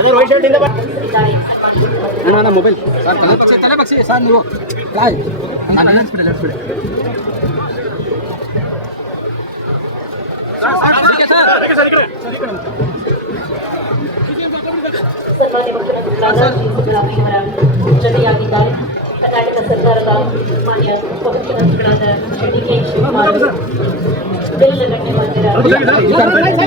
happy Ambedkar Jayanti sir ಅಣ್ಣ ಅಣ್ಣ mobile sir ತಲೆ ಬಗ್ಸಿ ತಲೆ ಬಗ್ಸಿ ಸರ್ ನೀವು ರಾಯ್ ನೆನ್ಸ್ಬಿಡಿ ನೆನ್ಸ್ಬಿಡಿ ಸನ್ಮಾನ್ಯ ಮುಖ್ಯಮಂತ್ರಿಗಳಾದ ಶ್ರೀ ಸಿದ್ದರಾಮಯ್ಯವರ ಜೊತೆಯಾಗಿದ್ದಾರೆ ಕರ್ನಾಟಕ ಸರ್ಕಾರದ ಮಾನ್ಯ ಉಪಮುಖ್ಯಮಂತ್ರಿಗಳಾದ ಶ್ರೀ ಡಿ ಕೆ ಶಿವಕುಮಾರ್ ಎಲ್ಲ ಗಣ್ಯಮಾನ್ಯರ ಡಿ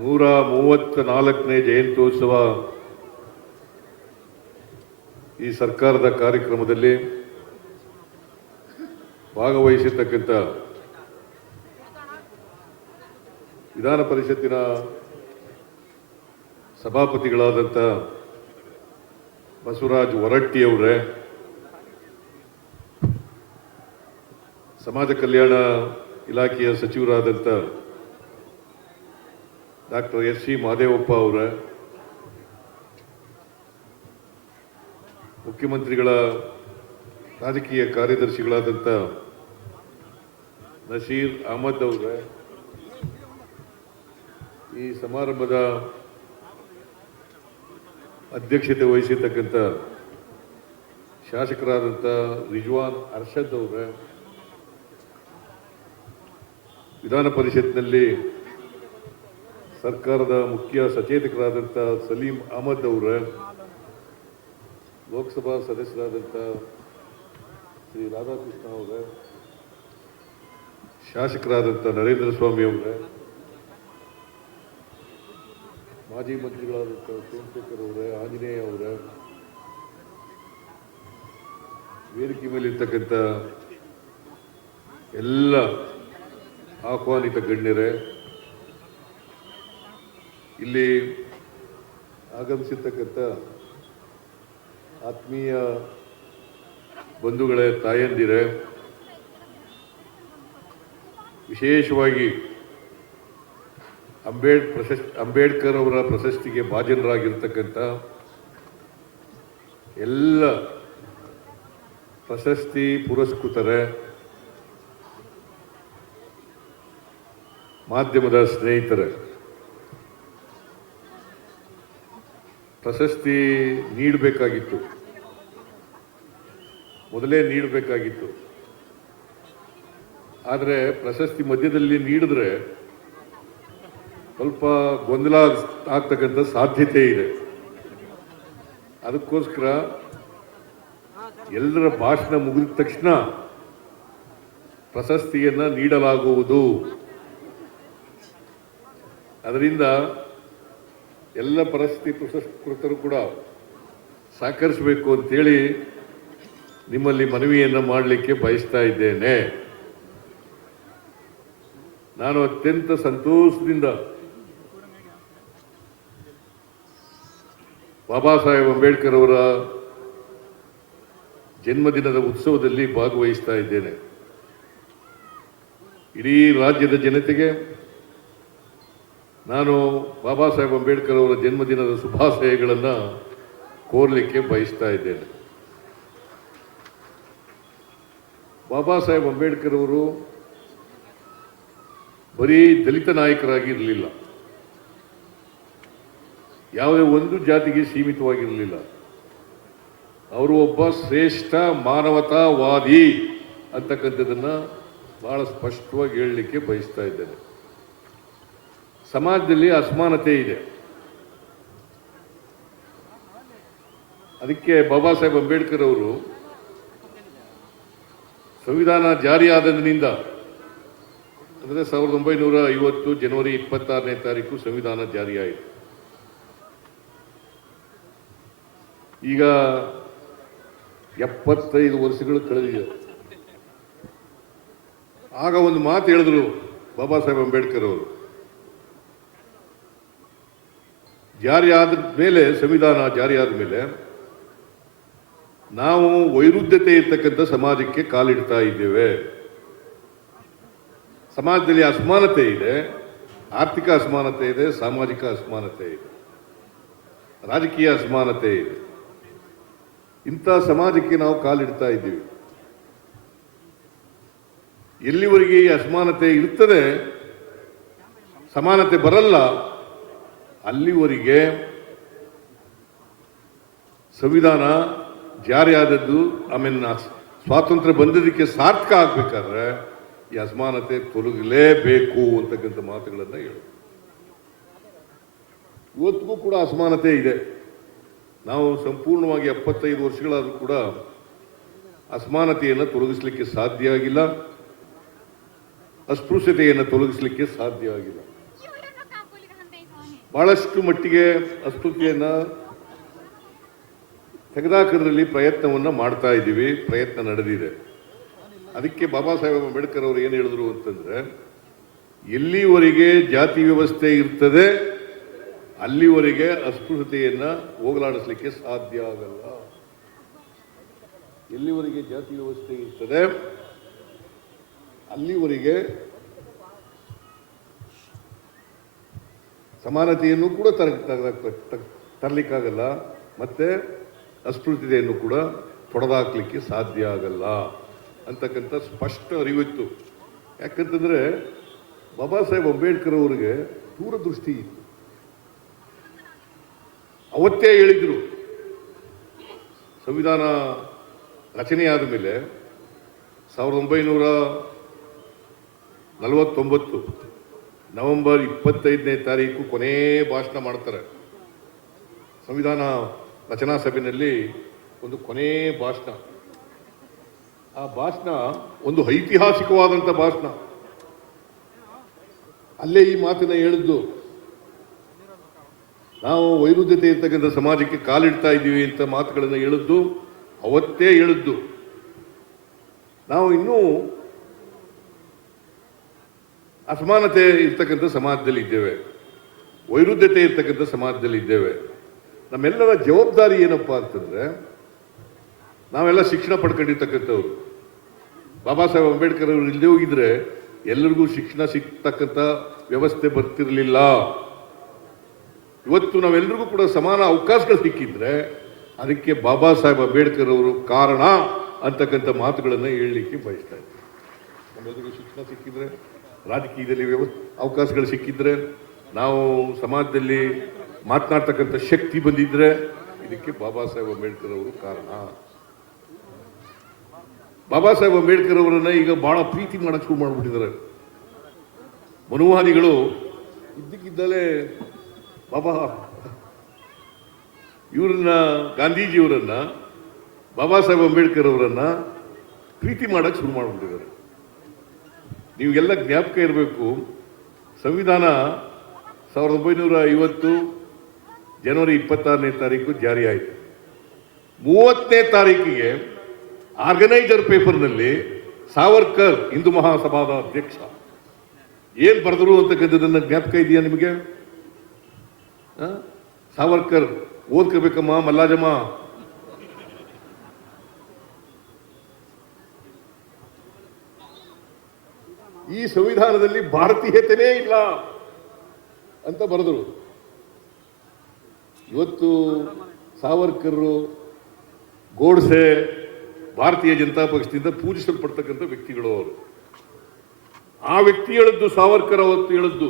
ನೂರ ಮೂವತ್ತ ನಾಲ್ಕನೇ ಜಯಂತ್ಯೋತ್ಸವ ಈ ಸರ್ಕಾರದ ಕಾರ್ಯಕ್ರಮದಲ್ಲಿ ಭಾಗವಹಿಸಿರ್ತಕ್ಕಂಥ ವಿಧಾನ ಪರಿಷತ್ತಿನ ಸಭಾಪತಿಗಳಾದಂಥ ಬಸವರಾಜ್ ಹೊರಟ್ಟಿಯವರೇ ಸಮಾಜ ಕಲ್ಯಾಣ ಇಲಾಖೆಯ ಸಚಿವರಾದಂಥ ಡಾಕ್ಟರ್ ಎಸ್ ಸಿ ಮಹದೇವಪ್ಪ ಅವರ ಮುಖ್ಯಮಂತ್ರಿಗಳ ರಾಜಕೀಯ ಕಾರ್ಯದರ್ಶಿಗಳಾದಂಥ ನಸೀರ್ ಅಹಮದ್ ಅವರ ಈ ಸಮಾರಂಭದ ಅಧ್ಯಕ್ಷತೆ ವಹಿಸಿರ್ತಕ್ಕಂಥ ಶಾಸಕರಾದಂಥ ರಿಜ್ವಾನ್ ಅರ್ಷದ್ ಅವರ ವಿಧಾನ ಪರಿಷತ್ನಲ್ಲಿ ಸರ್ಕಾರದ ಮುಖ್ಯ ಸಚೇತಕರಾದಂಥ ಸಲೀಂ ಅಹಮದ್ ಅವರ ಲೋಕಸಭಾ ಸದಸ್ಯರಾದಂಥ ಶ್ರೀ ರಾಧಾಕೃಷ್ಣ ಅವರ ಶಾಸಕರಾದಂಥ ನರೇಂದ್ರ ಸ್ವಾಮಿ ಅವರ ಮಾಜಿ ಮಂತ್ರಿಗಳಾದಂಥ ಸೋಮಶೇಖರ್ ಅವರ ಆಂಜನೇಯ ಅವರ ವೇದಿಕೆ ಮೇಲಿರ್ತಕ್ಕಂಥ ಎಲ್ಲ ಆಹ್ವಾನಿತ ಗಣ್ಯರೇ ಇಲ್ಲಿ ಆಗಮಿಸಿರ್ತಕ್ಕಂಥ ಆತ್ಮೀಯ ಬಂಧುಗಳೇ ತಾಯಂದಿರೇ ವಿಶೇಷವಾಗಿ ಅಂಬೇಡ್ ಪ್ರಶಸ್ತಿ ಅಂಬೇಡ್ಕರ್ ಅವರ ಪ್ರಶಸ್ತಿಗೆ ಭಾಜನರಾಗಿರ್ತಕ್ಕಂಥ ಎಲ್ಲ ಪ್ರಶಸ್ತಿ ಪುರಸ್ಕೃತರೇ ಮಾಧ್ಯಮದ ಸ್ನೇಹಿತರೇ ಪ್ರಶಸ್ತಿ ನೀಡಬೇಕಾಗಿತ್ತು ಮೊದಲೇ ನೀಡಬೇಕಾಗಿತ್ತು ಆದರೆ ಪ್ರಶಸ್ತಿ ಮಧ್ಯದಲ್ಲಿ ನೀಡಿದ್ರೆ ಸ್ವಲ್ಪ ಗೊಂದಲ ಆಗ್ತಕ್ಕಂಥ ಸಾಧ್ಯತೆ ಇದೆ ಅದಕ್ಕೋಸ್ಕರ ಎಲ್ಲರ ಭಾಷಣ ಮುಗಿದ ತಕ್ಷಣ ಪ್ರಶಸ್ತಿಯನ್ನು ನೀಡಲಾಗುವುದು ಅದರಿಂದ ಎಲ್ಲ ಪರಿಸ್ಥಿತಿ ಪುರಸ್ಕೃತರು ಕೂಡ ಸಹಕರಿಸಬೇಕು ಅಂತೇಳಿ ನಿಮ್ಮಲ್ಲಿ ಮನವಿಯನ್ನು ಮಾಡಲಿಕ್ಕೆ ಬಯಸ್ತಾ ಇದ್ದೇನೆ ನಾನು ಅತ್ಯಂತ ಸಂತೋಷದಿಂದ ಬಾಬಾ ಸಾಹೇಬ್ ಅಂಬೇಡ್ಕರ್ ಅವರ ಜನ್ಮದಿನದ ಉತ್ಸವದಲ್ಲಿ ಭಾಗವಹಿಸ್ತಾ ಇದ್ದೇನೆ ಇಡೀ ರಾಜ್ಯದ ಜನತೆಗೆ ನಾನು ಬಾಬಾ ಸಾಹೇಬ್ ಅಂಬೇಡ್ಕರ್ ಅವರ ಜನ್ಮದಿನದ ಶುಭಾಶಯಗಳನ್ನು ಕೋರಲಿಕ್ಕೆ ಬಯಸ್ತಾ ಇದ್ದೇನೆ ಬಾಬಾ ಸಾಹೇಬ್ ಅಂಬೇಡ್ಕರ್ ಅವರು ಬರೀ ದಲಿತ ನಾಯಕರಾಗಿರಲಿಲ್ಲ ಯಾವುದೇ ಒಂದು ಜಾತಿಗೆ ಸೀಮಿತವಾಗಿರಲಿಲ್ಲ ಅವರು ಒಬ್ಬ ಶ್ರೇಷ್ಠ ಮಾನವತಾವಾದಿ ಅಂತಕ್ಕಂಥದ್ದನ್ನು ಭಾಳ ಸ್ಪಷ್ಟವಾಗಿ ಹೇಳಲಿಕ್ಕೆ ಬಯಸ್ತಾ ಇದ್ದೇನೆ ಸಮಾಜದಲ್ಲಿ ಅಸಮಾನತೆ ಇದೆ ಅದಕ್ಕೆ ಬಾಬಾ ಸಾಹೇಬ್ ಅಂಬೇಡ್ಕರ್ ಅವರು ಸಂವಿಧಾನ ಜಾರಿಯಾದಿಂದ ಅಂದರೆ ಸಾವಿರದ ಒಂಬೈನೂರ ಐವತ್ತು ಜನವರಿ ಇಪ್ಪತ್ತಾರನೇ ತಾರೀಕು ಸಂವಿಧಾನ ಜಾರಿಯಾಯಿತು ಈಗ ಎಪ್ಪತ್ತೈದು ವರ್ಷಗಳು ಕಳೆದಿದೆ ಆಗ ಒಂದು ಮಾತು ಹೇಳಿದ್ರು ಬಾಬಾ ಸಾಹೇಬ್ ಅಂಬೇಡ್ಕರ್ ಅವರು ಜಾರಿಯಾದ ಮೇಲೆ ಸಂವಿಧಾನ ಜಾರಿಯಾದ ಮೇಲೆ ನಾವು ವೈರುಧ್ಯತೆ ಇರ್ತಕ್ಕಂಥ ಸಮಾಜಕ್ಕೆ ಕಾಲಿಡ್ತಾ ಇದ್ದೇವೆ ಸಮಾಜದಲ್ಲಿ ಅಸಮಾನತೆ ಇದೆ ಆರ್ಥಿಕ ಅಸಮಾನತೆ ಇದೆ ಸಾಮಾಜಿಕ ಅಸಮಾನತೆ ಇದೆ ರಾಜಕೀಯ ಅಸಮಾನತೆ ಇದೆ ಇಂಥ ಸಮಾಜಕ್ಕೆ ನಾವು ಕಾಲಿಡ್ತಾ ಇದ್ದೀವಿ ಎಲ್ಲಿವರೆಗೆ ಈ ಅಸಮಾನತೆ ಇರ್ತದೆ ಸಮಾನತೆ ಬರಲ್ಲ ಅಲ್ಲಿವರೆಗೆ ಸಂವಿಧಾನ ಜಾರಿಯಾದದ್ದು ಆದದ್ದು ಆಮೇಲೆ ಸ್ವಾತಂತ್ರ್ಯ ಬಂದಿದ್ದಕ್ಕೆ ಸಾರ್ಥಕ ಆಗ್ಬೇಕಾದ್ರೆ ಈ ಅಸಮಾನತೆ ತೊಲಗಲೇಬೇಕು ಅಂತಕ್ಕಂಥ ಮಾತುಗಳನ್ನು ಹೇಳಿ ಇವತ್ತಿಗೂ ಕೂಡ ಅಸಮಾನತೆ ಇದೆ ನಾವು ಸಂಪೂರ್ಣವಾಗಿ ಎಪ್ಪತ್ತೈದು ವರ್ಷಗಳಾದರೂ ಕೂಡ ಅಸಮಾನತೆಯನ್ನು ತೊಲಗಿಸಲಿಕ್ಕೆ ಸಾಧ್ಯ ಆಗಿಲ್ಲ ಅಸ್ಪೃಶ್ಯತೆಯನ್ನು ತೊಲಗಿಸಲಿಕ್ಕೆ ಸಾಧ್ಯ ಆಗಿಲ್ಲ ಬಹಳಷ್ಟು ಮಟ್ಟಿಗೆ ಅಸ್ತುತಿಯನ್ನು ತೆಗೆದಾಕೋದ್ರಲ್ಲಿ ಪ್ರಯತ್ನವನ್ನು ಮಾಡ್ತಾ ಇದ್ದೀವಿ ಪ್ರಯತ್ನ ನಡೆದಿದೆ ಅದಕ್ಕೆ ಬಾಬಾ ಸಾಹೇಬ್ ಅಂಬೇಡ್ಕರ್ ಅವರು ಏನು ಹೇಳಿದ್ರು ಅಂತಂದರೆ ಎಲ್ಲಿವರೆಗೆ ಜಾತಿ ವ್ಯವಸ್ಥೆ ಇರ್ತದೆ ಅಲ್ಲಿವರೆಗೆ ಅಸ್ಪೃಶ್ಯತೆಯನ್ನು ಹೋಗಲಾಡಿಸ್ಲಿಕ್ಕೆ ಸಾಧ್ಯ ಆಗಲ್ಲ ಎಲ್ಲಿವರೆಗೆ ಜಾತಿ ವ್ಯವಸ್ಥೆ ಇರ್ತದೆ ಅಲ್ಲಿವರೆಗೆ ಸಮಾನತೆಯನ್ನು ಕೂಡ ತರ ತರಲಿಕ್ಕಾಗಲ್ಲ ಮತ್ತು ಅಸ್ಪೃಶ್ಯತೆಯನ್ನು ಕೂಡ ತೊಡೆದಾಕ್ಲಿಕ್ಕೆ ಸಾಧ್ಯ ಆಗಲ್ಲ ಅಂತಕ್ಕಂಥ ಸ್ಪಷ್ಟ ಅರಿವಿತ್ತು ಯಾಕಂತಂದರೆ ಬಾಬಾ ಸಾಹೇಬ್ ಅಂಬೇಡ್ಕರ್ ಅವರಿಗೆ ದೂರದೃಷ್ಟಿ ಇತ್ತು ಅವತ್ತೇ ಹೇಳಿದರು ಸಂವಿಧಾನ ರಚನೆಯಾದ ಮೇಲೆ ಸಾವಿರದ ಒಂಬೈನೂರ ನಲವತ್ತೊಂಬತ್ತು ನವೆಂಬರ್ ಇಪ್ಪತ್ತೈದನೇ ತಾರೀಕು ಕೊನೇ ಭಾಷಣ ಮಾಡ್ತಾರೆ ಸಂವಿಧಾನ ರಚನಾ ಸಭೆಯಲ್ಲಿ ಒಂದು ಕೊನೇ ಭಾಷಣ ಆ ಭಾಷಣ ಒಂದು ಐತಿಹಾಸಿಕವಾದಂಥ ಭಾಷಣ ಅಲ್ಲೇ ಈ ಮಾತನ್ನ ಹೇಳಿದ್ದು ನಾವು ವೈರುಧ್ಯತೆ ಇರ್ತಕ್ಕಂಥ ಸಮಾಜಕ್ಕೆ ಕಾಲಿಡ್ತಾ ಇದ್ದೀವಿ ಅಂತ ಮಾತುಗಳನ್ನು ಹೇಳಿದ್ದು ಅವತ್ತೇ ಹೇಳಿದ್ದು ನಾವು ಇನ್ನೂ ಅಸಮಾನತೆ ಇರ್ತಕ್ಕಂಥ ಸಮಾಜದಲ್ಲಿ ಇದ್ದೇವೆ ವೈರುಧ್ಯತೆ ಇರ್ತಕ್ಕಂಥ ಸಮಾಜದಲ್ಲಿ ಇದ್ದೇವೆ ನಮ್ಮೆಲ್ಲರ ಜವಾಬ್ದಾರಿ ಏನಪ್ಪ ಅಂತಂದರೆ ನಾವೆಲ್ಲ ಶಿಕ್ಷಣ ಪಡ್ಕೊಂಡಿರ್ತಕ್ಕಂಥವ್ರು ಬಾಬಾ ಸಾಹೇಬ್ ಅಂಬೇಡ್ಕರ್ ಅವರು ಇಲ್ಲದೆ ಹೋಗಿದ್ರೆ ಎಲ್ಲರಿಗೂ ಶಿಕ್ಷಣ ಸಿಗ್ತಕ್ಕಂಥ ವ್ಯವಸ್ಥೆ ಬರ್ತಿರಲಿಲ್ಲ ಇವತ್ತು ನಾವೆಲ್ಲರಿಗೂ ಕೂಡ ಸಮಾನ ಅವಕಾಶಗಳು ಸಿಕ್ಕಿದ್ರೆ ಅದಕ್ಕೆ ಬಾಬಾ ಸಾಹೇಬ್ ಅಂಬೇಡ್ಕರ್ ಅವರು ಕಾರಣ ಅಂತಕ್ಕಂಥ ಮಾತುಗಳನ್ನು ಹೇಳಲಿಕ್ಕೆ ಬಯಸ್ತಾ ಇದ್ದಾರೆ ನಮ್ಮೆಲ್ಲರಿಗೂ ಶಿಕ್ಷಣ ಸಿಕ್ಕಿದ್ರೆ ರಾಜಕೀಯದಲ್ಲಿ ವ್ಯವ ಅವಕಾಶಗಳು ಸಿಕ್ಕಿದ್ರೆ ನಾವು ಸಮಾಜದಲ್ಲಿ ಮಾತನಾಡ್ತಕ್ಕಂಥ ಶಕ್ತಿ ಬಂದಿದ್ರೆ ಇದಕ್ಕೆ ಬಾಬಾ ಸಾಹೇಬ್ ಅಂಬೇಡ್ಕರ್ ಅವರು ಕಾರಣ ಬಾಬಾ ಸಾಹೇಬ್ ಅಂಬೇಡ್ಕರ್ ಅವರನ್ನ ಈಗ ಬಹಳ ಪ್ರೀತಿ ಮಾಡಕ್ಕೆ ಶುರು ಮಾಡಿಬಿಟ್ಟಿದ್ದಾರೆ ಮನುವಾದಿಗಳು ಇದ್ದಕ್ಕಿದ್ದಲೇ ಬಾಬಾ ಇವರನ್ನ ಗಾಂಧೀಜಿಯವರನ್ನ ಬಾಬಾ ಸಾಹೇಬ್ ಅಂಬೇಡ್ಕರ್ ಅವರನ್ನ ಪ್ರೀತಿ ಮಾಡಕ್ಕೆ ಶುರು ಮಾಡಿಬಿಟ್ಟಿದ್ದಾರೆ ನೀವೆಲ್ಲ ಜ್ಞಾಪಕ ಇರಬೇಕು ಸಂವಿಧಾನ ಸಾವಿರದ ಒಂಬೈನೂರ ಐವತ್ತು ಜನವರಿ ಇಪ್ಪತ್ತಾರನೇ ತಾರೀಕು ಜಾರಿಯಾಯಿತು ಮೂವತ್ತನೇ ತಾರೀಕಿಗೆ ಆರ್ಗನೈಜರ್ ಪೇಪರ್ನಲ್ಲಿ ಸಾವರ್ಕರ್ ಹಿಂದೂ ಮಹಾಸಭಾದ ಅಧ್ಯಕ್ಷ ಏನು ಬರೆದರು ಅಂತಕ್ಕಂಥದ್ದನ್ನು ಜ್ಞಾಪಕ ಇದೆಯಾ ನಿಮಗೆ ಸಾವರ್ಕರ್ ಓದ್ಕೋಬೇಕಮ್ಮ ಮಲ್ಲಾಜಮ್ಮ ಈ ಸಂವಿಧಾನದಲ್ಲಿ ಭಾರತೀಯತೆನೇ ಇಲ್ಲ ಅಂತ ಬರೆದರು ಇವತ್ತು ಸಾವರ್ಕರ್ ಗೋಡ್ಸೆ ಭಾರತೀಯ ಜನತಾ ಪಕ್ಷದಿಂದ ಪೂಜಿಸಲ್ಪಡ್ತಕ್ಕಂಥ ವ್ಯಕ್ತಿಗಳು ಅವರು ಆ ವ್ಯಕ್ತಿ ಹೇಳದ್ದು ಸಾವರ್ಕರ್ ಅವತ್ತು ಹೇಳದ್ದು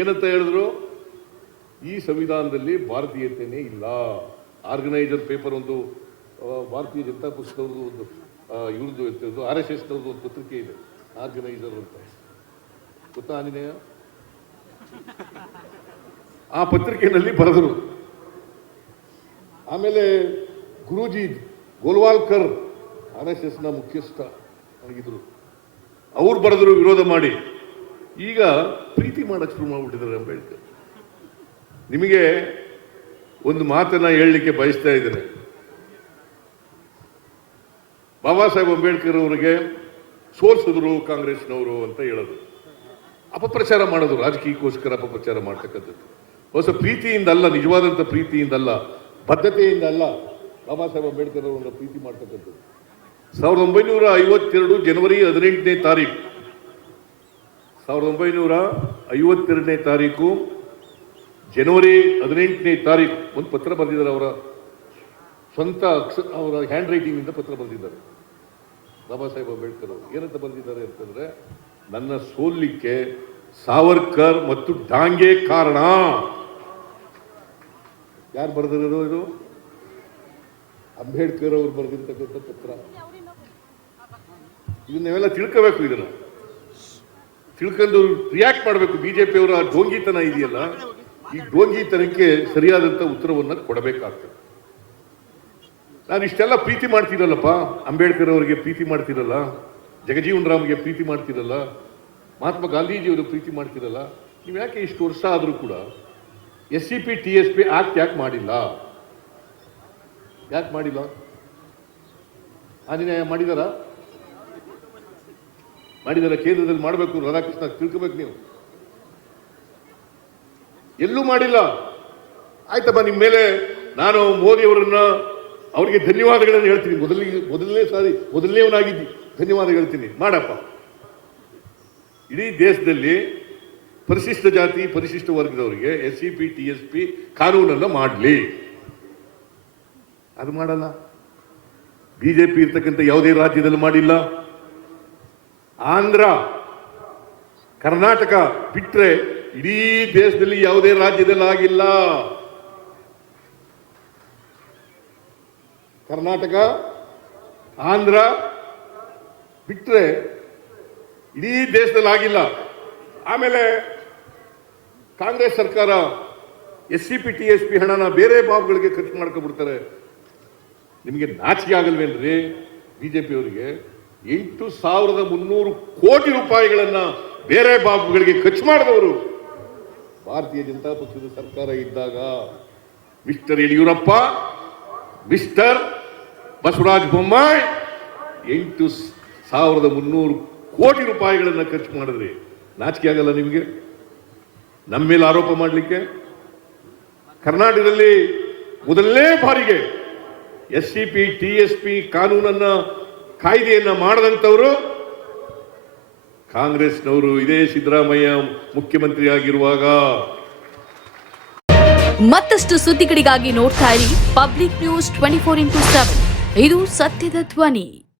ಏನಂತ ಹೇಳಿದ್ರು ಈ ಸಂವಿಧಾನದಲ್ಲಿ ಭಾರತೀಯತೆನೇ ಇಲ್ಲ ಆರ್ಗನೈಸರ್ ಪೇಪರ್ ಒಂದು ಭಾರತೀಯ ಜನತಾ ಪಕ್ಷದವ್ರದ್ದು ಒಂದು ಇವ್ರದ್ದು ಆರ್ ಎಸ್ ಎಸ್ ಒಂದು ಪತ್ರಿಕೆ ಇದೆ ಆರ್ಗನೈಸರ್ ಅಂತ ಗೊತ್ತಾ ಆಂಜನೇಯ ಆ ಪತ್ರಿಕೆಯಲ್ಲಿ ಬರೆದರು ಆಮೇಲೆ ಗುರುಜಿ ಗೋಲ್ವಾಲ್ಕರ್ ಆರ್ ಎಸ್ ಎಸ್ನ ಮುಖ್ಯಸ್ಥ ಆಗಿದ್ರು ಅವ್ರು ಬರೆದರು ವಿರೋಧ ಮಾಡಿ ಈಗ ಪ್ರೀತಿ ಮಾಡಕ್ಕೆ ಶುರು ಮಾಡಿಬಿಟ್ಟಿದ್ದಾರೆ ಅಂಬೇಡ್ಕರ್ ನಿಮಗೆ ಒಂದು ಮಾತನ್ನ ಹೇಳಲಿಕ್ಕೆ ಬಯಸ್ತಾ ಇದ್ದೇನೆ ಬಾಬಾ ಸಾಹೇಬ್ ಅಂಬೇಡ್ಕರ್ ಅವರಿಗೆ ಸೋಲ್ಸಿದ್ರು ಕಾಂಗ್ರೆಸ್ನವರು ಅಂತ ಹೇಳೋದು ಅಪಪ್ರಚಾರ ಮಾಡೋದು ರಾಜಕೀಯಕ್ಕೋಸ್ಕರ ಅಪಪ್ರಚಾರ ಮಾಡ್ತಕ್ಕಂಥದ್ದು ಹೊಸ ಪ್ರೀತಿಯಿಂದ ಅಲ್ಲ ನಿಜವಾದಂಥ ಪ್ರೀತಿಯಿಂದ ಅಲ್ಲ ಬದ್ಧತೆಯಿಂದ ಅಲ್ಲ ಬಾಬಾ ಸಾಹೇಬ್ ಅಂಬೇಡ್ಕರ್ ಅವರನ್ನ ಪ್ರೀತಿ ಮಾಡ್ತಕ್ಕಂಥದ್ದು ಸಾವಿರದ ಒಂಬೈನೂರ ಐವತ್ತೆರಡು ಜನವರಿ ಹದಿನೆಂಟನೇ ತಾರೀಕು ಸಾವಿರದ ಒಂಬೈನೂರ ಐವತ್ತೆರಡನೇ ತಾರೀಕು ಜನವರಿ ಹದಿನೆಂಟನೇ ತಾರೀಕು ಒಂದು ಪತ್ರ ಬರೆದಿದ್ದಾರೆ ಅವರ ಸ್ವಂತ ಅಕ್ಷ ಅವರ ಹ್ಯಾಂಡ್ ರೈಟಿಂಗಿಂದ ಪತ್ರ ಬರೆದಿದ್ದಾರೆ ಬಾಬಾ ಸಾಹೇಬ್ ಅಂಬೇಡ್ಕರ್ ಅವರು ಏನಂತ ಬಂದಿದ್ದಾರೆ ಅಂತಂದ್ರೆ ನನ್ನ ಸೋಲಿಕೆ ಸಾವರ್ಕರ್ ಮತ್ತು ಡಾಂಗೆ ಕಾರಣ ಯಾರು ಬರೆದಿರೋ ಇದು ಅಂಬೇಡ್ಕರ್ ಅವರು ಬರೆದಿರ್ತಕ್ಕಂಥ ಪತ್ರ ಇದನ್ನ ತಿಳ್ಕೋಬೇಕು ಇದನ್ನ ತಿಳ್ಕೊಂಡು ರಿಯಾಕ್ಟ್ ಮಾಡಬೇಕು ಬಿಜೆಪಿಯವರ ಡೋಂಗಿತನ ಇದೆಯಲ್ಲ ಈ ಡೋಂಗಿತನಕ್ಕೆ ಸರಿಯಾದಂಥ ಉತ್ತರವನ್ನು ಕೊಡಬೇಕಾಗ್ತದೆ ನಾನು ಇಷ್ಟೆಲ್ಲ ಪ್ರೀತಿ ಮಾಡ್ತಿರಲ್ಲಪ್ಪ ಅಂಬೇಡ್ಕರ್ ಅವರಿಗೆ ಪ್ರೀತಿ ಮಾಡ್ತಿರಲ್ಲ ಜಗಜೀವನ್ ರಾಮ್ಗೆ ಪ್ರೀತಿ ಮಾಡ್ತಿರಲ್ಲ ಮಹಾತ್ಮ ಅವರಿಗೆ ಪ್ರೀತಿ ಮಾಡ್ತಿರಲ್ಲ ನೀವು ಯಾಕೆ ಇಷ್ಟು ವರ್ಷ ಆದರೂ ಕೂಡ S C P T S P act ಯಾಕೆ ಮಾಡಿಲ್ಲ ಯಾಕೆ ಮಾಡಿಲ್ಲ ಆಂಜನೇಯ ಮಾಡಿದಾರ ಮಾಡಿದಾರ ಕೇಂದ್ರದಲ್ಲಿ ಮಾಡಬೇಕು ರಾಧಾಕೃಷ್ಣ ತಿಳ್ಕೋಬೇಕು ನೀವು ಎಲ್ಲೂ ಮಾಡಿಲ್ಲ ಆಯ್ತಪ್ಪ ನಿಮ್ಮ ಮೇಲೆ ನಾನು ಮೋದಿ ಅವರನ್ನ ಅವರಿಗೆ ಧನ್ಯವಾದಗಳನ್ನು ಹೇಳ್ತೀನಿ ಮೊದಲಿಗೆ ಮೊದಲನೇ ಸಾರಿ ಮೊದಲನೇವನಾಗಿದ್ದಿ ಧನ್ಯವಾದ ಹೇಳ್ತೀನಿ ಮಾಡಪ್ಪ ಇಡೀ ದೇಶದಲ್ಲಿ ಪರಿಶಿಷ್ಟ ಜಾತಿ ಪರಿಶಿಷ್ಟ ವರ್ಗದವರಿಗೆ S C e P T S P ಕಾನೂನನ್ನು ಮಾಡಲಿ ಅದು ಮಾಡಲ್ಲ ಬಿಜೆಪಿ ಇರ್ತಕ್ಕಂಥ ಯಾವುದೇ ರಾಜ್ಯದಲ್ಲಿ ಮಾಡಿಲ್ಲ ಆಂಧ್ರ ಕರ್ನಾಟಕ ಬಿಟ್ಟರೆ ಇಡೀ ದೇಶದಲ್ಲಿ ಯಾವುದೇ ರಾಜ್ಯದಲ್ಲಿ ಆಗಿಲ್ಲ ಕರ್ನಾಟಕ ಆಂಧ್ರ ಬಿಟ್ಟರೆ ಇಡೀ ದೇಶದಲ್ಲಿ ಆಗಿಲ್ಲ ಆಮೇಲೆ ಕಾಂಗ್ರೆಸ್ ಸರ್ಕಾರ S C P T S P ಹಣನ ಬೇರೆ ಬಾಬುಗಳಿಗೆ ಖರ್ಚು ಮಾಡ್ಕೊಂಡ್ಬಿಡ್ತಾರೆ ನಿಮಗೆ ನಾಚಿಕೆ ಆಗಲ್ವೇನ್ರಿ ಬಿ ಜೆ ಪಿಯವರಿಗೆ ಎಂಟು ಸಾವಿರದ ಮುನ್ನೂರು ಕೋಟಿ ರೂಪಾಯಿಗಳನ್ನು ಬೇರೆ ಬಾಬುಗಳಿಗೆ ಖರ್ಚು ಮಾಡಿದವರು ಭಾರತೀಯ ಜನತಾ ಪಕ್ಷದ ಸರ್ಕಾರ ಇದ್ದಾಗ ಮಿಸ್ಟರ್ ಯಡಿಯೂರಪ್ಪ ಮಿಸ್ಟರ್ ಬಸವರಾಜ ಬೊಮ್ಮಾಯಿ ಎಂಟು ಸಾವಿರದ ಮುನ್ನೂರು ಕೋಟಿ ರೂಪಾಯಿಗಳನ್ನು ಖರ್ಚು ಮಾಡಿದ್ರಿ ನಾಚಿಕೆ ಆಗಲ್ಲ ನಿಮಗೆ ನಮ್ಮ ಮೇಲೆ ಆರೋಪ ಮಾಡಲಿಕ್ಕೆ ಕರ್ನಾಟಕದಲ್ಲಿ ಮೊದಲನೇ ಬಾರಿಗೆ S C P T S P ಕಾನೂನನ್ನ ಕಾಯ್ದೆಯನ್ನ ಮಾಡದಂಥವರು ಕಾಂಗ್ರೆಸ್ನವರು ಇದೇ ಸಿದ್ದರಾಮಯ್ಯ ಮುಖ್ಯಮಂತ್ರಿ ಆಗಿರುವಾಗ ಮತ್ತಷ್ಟು ಸುದ್ದಿಗಳಿಗಾಗಿ ನೋಡ್ತಾ ಇರಿ public news twenty four into seven ಇದು ಸತ್ಯದ ಧ್ವನಿ